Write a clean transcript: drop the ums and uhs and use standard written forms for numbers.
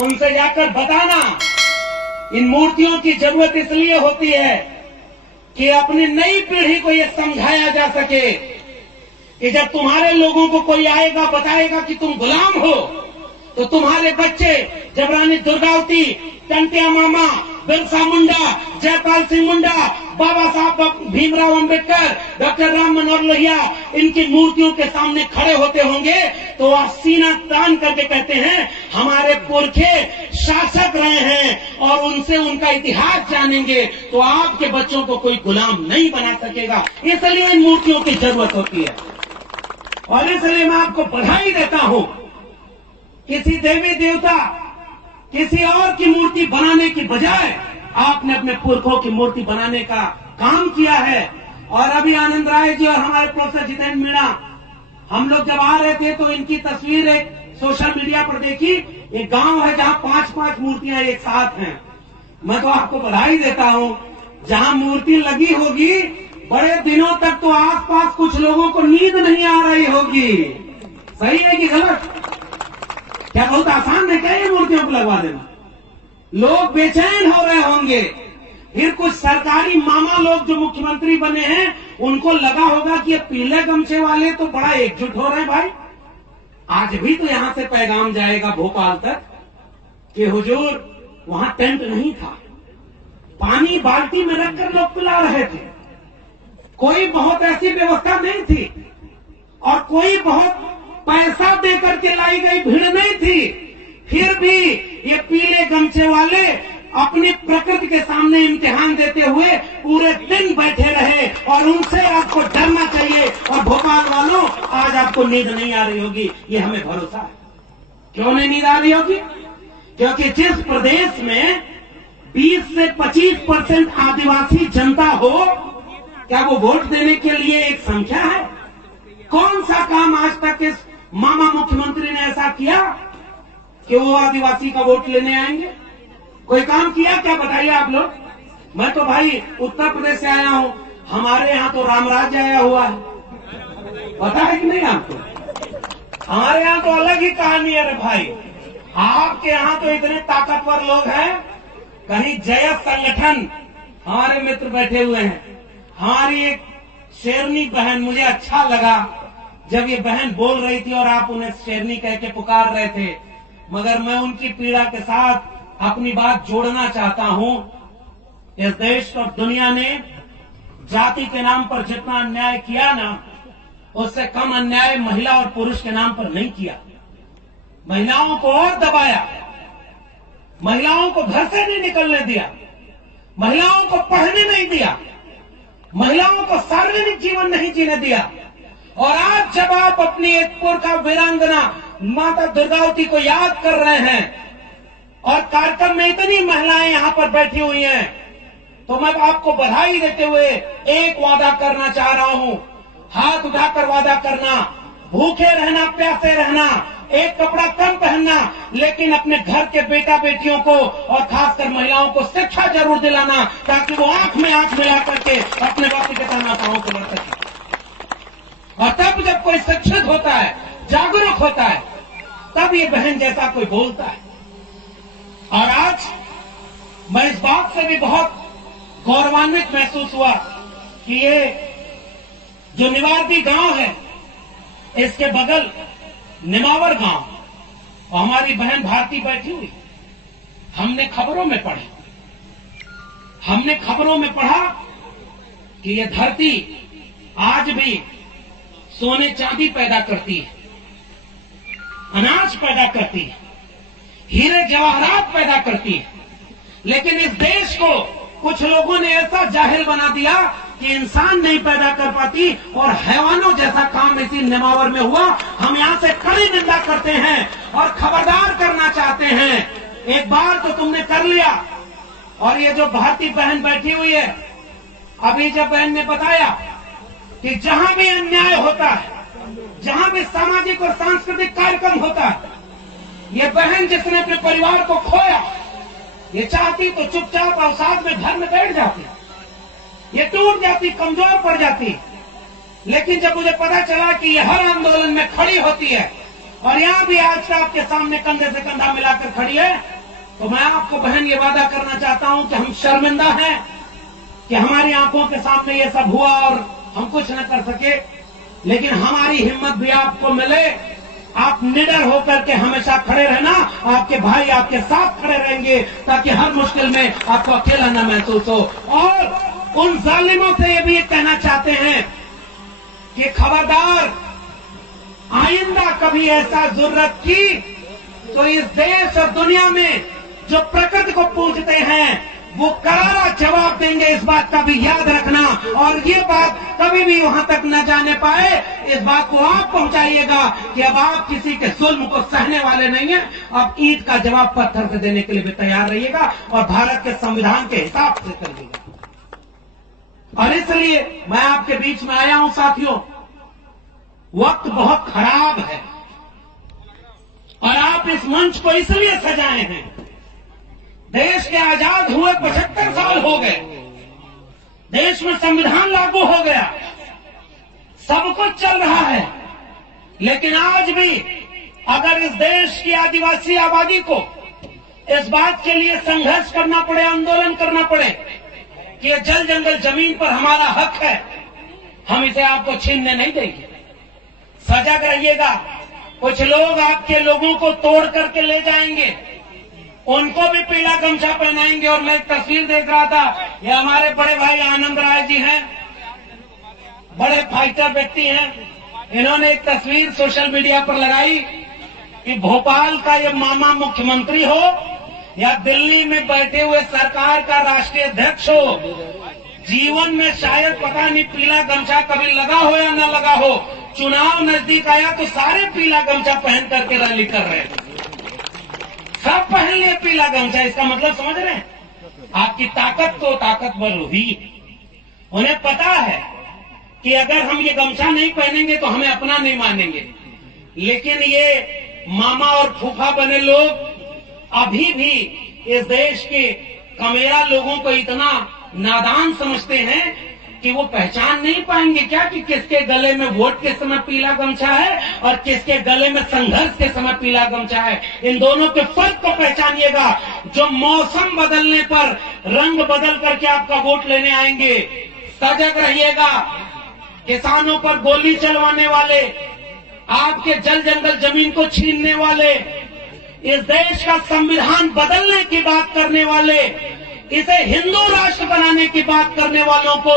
उनसे जाकर बताना। इन मूर्तियों की जरूरत इसलिए होती है कि अपनी नई पीढ़ी को यह समझाया जा सके कि जब तुम्हारे लोगों को कोई आएगा बताएगा कि तुम गुलाम हो, तो तुम्हारे बच्चे जब रानी दुर्गावती, टंटिया मामा, बिरसा मुंडा, जयपाल सिंह मुंडा, बाबा साहब भीमराव अंबेडकर, डॉक्टर राम मनोहर लोहिया इनकी मूर्तियों के सामने खड़े होते होंगे तो वह सीना तान करके कहते हैं हमारे पुरखे शासक रहे हैं और उनसे उनका इतिहास जानेंगे तो आपके बच्चों को कोई गुलाम नहीं बना सकेगा। इसलिए इन मूर्तियों की जरूरत होती है और इसलिए मैं आपको बधाई देता हूं। किसी देवी देवता, किसी और की मूर्ति बनाने की बजाय आपने अपने पुरखों की मूर्ति बनाने का काम किया है। और अभी आनंद राय जी और हमारे प्रोफेसर जितेंद्र मीणा, हम लोग जब आ रहे थे तो इनकी तस्वीर एक सोशल मीडिया पर देखी। एक गांव है जहां 5-5 मूर्तियां एक साथ हैं। मैं तो आपको बधाई देता हूं। जहां मूर्ति लगी होगी बड़े दिनों तक तो आसपास कुछ लोगों को नींद नहीं आ रही होगी। सही है कि गलत? क्या बहुत आसान है क्या ये मूर्तियों को लगवा देना? लोग बेचैन हो रहे होंगे। फिर कुछ सरकारी मामा लोग जो मुख्यमंत्री बने हैं उनको लगा होगा कि ये पीले गमछे वाले तो बड़ा एकजुट हो रहे हैं। भाई आज भी तो यहां से पैगाम जाएगा भोपाल तक कि हुजूर वहां टेंट नहीं था, पानी बाल्टी में रखकर लोग पिला रहे थे, कोई बहुत ऐसी व्यवस्था नहीं थी और कोई बहुत पैसा देकर के लाई गई भीड़ नहीं थी। फिर भी ये पीले गमछे वाले अपनी प्रकृति के सामने इम्तिहान देते हुए पूरे दिन बैठे रहे और उनसे आपको डरना चाहिए। और भोपाल वालों, आज आपको नींद नहीं आ रही होगी, ये हमें भरोसा है। क्यों नहीं नींद आ रही होगी? क्योंकि जिस प्रदेश में 20 से 25% आदिवासी जनता हो, क्या वो वोट देने के लिए एक संख्या है? कौन सा काम आज तक इस मामा मुख्यमंत्री ने ऐसा किया कि वो आदिवासी का वोट लेने आएंगे? कोई काम किया क्या? बताइए आप लोग। मैं तो भाई उत्तर प्रदेश से आया हूं, हमारे यहाँ तो रामराज्य आया हुआ है, पता है कि नहीं आपको? हमारे यहाँ तो अलग ही कहानी है रे भाई। आपके यहाँ तो इतने ताकतवर लोग हैं। कहीं जय संगठन, हमारे मित्र बैठे हुए हैं। हमारी एक शेरनी बहन, मुझे अच्छा लगा जब ये बहन बोल रही थी और आप उन्हें शेरनी कह के पुकार रहे थे, मगर मैं उनकी पीड़ा के साथ अपनी बात जोड़ना चाहता हूं। इस देश और दुनिया ने जाति के नाम पर जितना अन्याय किया ना, उससे कम अन्याय महिला और पुरुष के नाम पर नहीं किया। महिलाओं को और दबाया, महिलाओं को घर से नहीं निकलने दिया, महिलाओं को पढ़ने नहीं दिया, महिलाओं को सार्वजनिक जीवन नहीं जीने दिया। और आज जब आप अपनी एक पुरखा वीरांगना माता दुर्गावती को याद कर रहे हैं और कार्यक्रम में इतनी महिलाएं यहां पर बैठी हुई हैं, तो मैं आपको बधाई देते हुए एक वादा करना चाह रहा हूं। हाथ उठाकर वादा करना, भूखे रहना, प्यासे रहना, एक कपड़ा कम पहनना, लेकिन अपने घर के बेटा बेटियों को और खासकर महिलाओं को शिक्षा जरूर दिलाना, ताकि वो आंख में आंख मिला करके अपने बापू के तानाशाहों को लड़ सके। और तब जब कोई शिक्षित होता है, जागरूक होता है, तब ये बहन जैसा कोई बोलता है। और आज मैं इस बात से भी बहुत गौरवान्वित महसूस हुआ कि ये जो निवारती गांव है, इसके बगल निमावर गांव, और हमारी बहन भारती बैठी हुई। हमने खबरों में पढ़ा कि ये धरती आज भी सोने चांदी पैदा करती है, अनाज पैदा करती है, हीरे जवाहरात पैदा करती है। लेकिन इस देश को कुछ लोगों ने ऐसा जाहिल बना दिया कि इंसान नहीं पैदा कर पाती और हैवानों जैसा काम इसी नेमावर में हुआ। हम यहां से कड़ी निंदा करते हैं और खबरदार करना चाहते हैं। एक बार तो तुमने कर लिया। और ये जो भारतीय बहन बैठी हुई है, अभी जब बहन ने बताया कि जहां भी अन्याय होता है, जहां भी सामाजिक और सांस्कृतिक कार्यक्रम होता है, ये बहन जिसने अपने परिवार को खोया, ये चाहती तो चुपचाप अवसाद में घर में बैठ जाती, ये टूट जाती, कमजोर पड़ जाती। लेकिन जब मुझे पता चला कि ये हर आंदोलन में खड़ी होती है और यहाँ भी आज से आपके सामने कंधे से कंधा मिलाकर खड़ी है। तो मैं आपको बहन ये वादा करना चाहता हूं कि हम शर्मिंदा हैं कि हमारी आंखों के सामने ये सब हुआ और हम कुछ न कर सके, लेकिन हमारी हिम्मत भी आपको मिले। आप निडर होकर के हमेशा खड़े रहना, आपके भाई आपके साथ खड़े रहेंगे ताकि हर मुश्किल में आपको अकेला न महसूस हो। और उन जालिमों से ये भी कहना चाहते हैं कि खबरदार, आइंदा कभी ऐसा जरूरत की तो इस देश और दुनिया में जो प्रकृति को पूजते हैं वो करारा जवाब देंगे। इस बात का भी याद रखना, और ये बात कभी भी वहां तक न जाने पाए, इस बात को आप पहुंचाइएगा कि अब आप किसी के जुल्म को सहने वाले नहीं हैं। अब ईद का जवाब पत्थर से देने के लिए भी तैयार रहिएगा और भारत के संविधान के हिसाब से चलिएगा। और इसलिए मैं आपके बीच में आया हूं साथियों, वक्त बहुत खराब है और आप इस मंच को इसलिए सजाए हैं, देश के आजाद हुए 75 साल हो गए, देश में संविधान लागू हो गया, सब कुछ चल रहा है, लेकिन आज भी अगर इस देश की आदिवासी आबादी को इस बात के लिए संघर्ष करना पड़े, आंदोलन करना पड़े कि ये जल जंगल जमीन पर हमारा हक है, हम इसे आपको छीनने नहीं देंगे। सजग रहिएगा। कुछ लोग आपके लोगों को तोड़ करके ले जाएंगे, उनको भी पीला गमछा पहनाएंगे। और मैं एक तस्वीर देख रहा था, ये हमारे बड़े भाई आनंद राय जी हैं, बड़े फाइटर व्यक्ति हैं, इन्होंने एक तस्वीर सोशल मीडिया पर लगाई कि भोपाल का ये मामा मुख्यमंत्री हो या दिल्ली में बैठे हुए सरकार का राष्ट्रीय अध्यक्ष हो, जीवन में शायद पता नहीं पीला गमछा कभी लगा हो या न लगा हो, चुनाव नजदीक आया तो सारे पीला गमछा पहन करके रैली कर रहे हैं। सब पहन लिए पीला गमछा, इसका मतलब समझ रहे हैं? आपकी ताकत तो ताकतवर हुई। उन्हें पता है कि अगर हम ये गमछा नहीं पहनेंगे तो हमें अपना नहीं मानेंगे, लेकिन ये मामा और फूफा बने लोग अभी भी इस देश के कमेरा लोगों को इतना नादान समझते हैं कि वो पहचान नहीं पाएंगे क्या कि किसके गले में वोट के समय पीला गमछा है और किसके गले में संघर्ष के समय पीला गमछा है। इन दोनों के फर्क को पहचानिएगा। जो मौसम बदलने पर रंग बदल करके आपका वोट लेने आएंगे, सजग रहिएगा। किसानों पर गोली चलवाने वाले, आपके जल जंगल जमीन को छीनने वाले, इस देश का संविधान बदलने की बात करने वाले, इसे हिंदू राष्ट्र बनाने की बात करने वालों को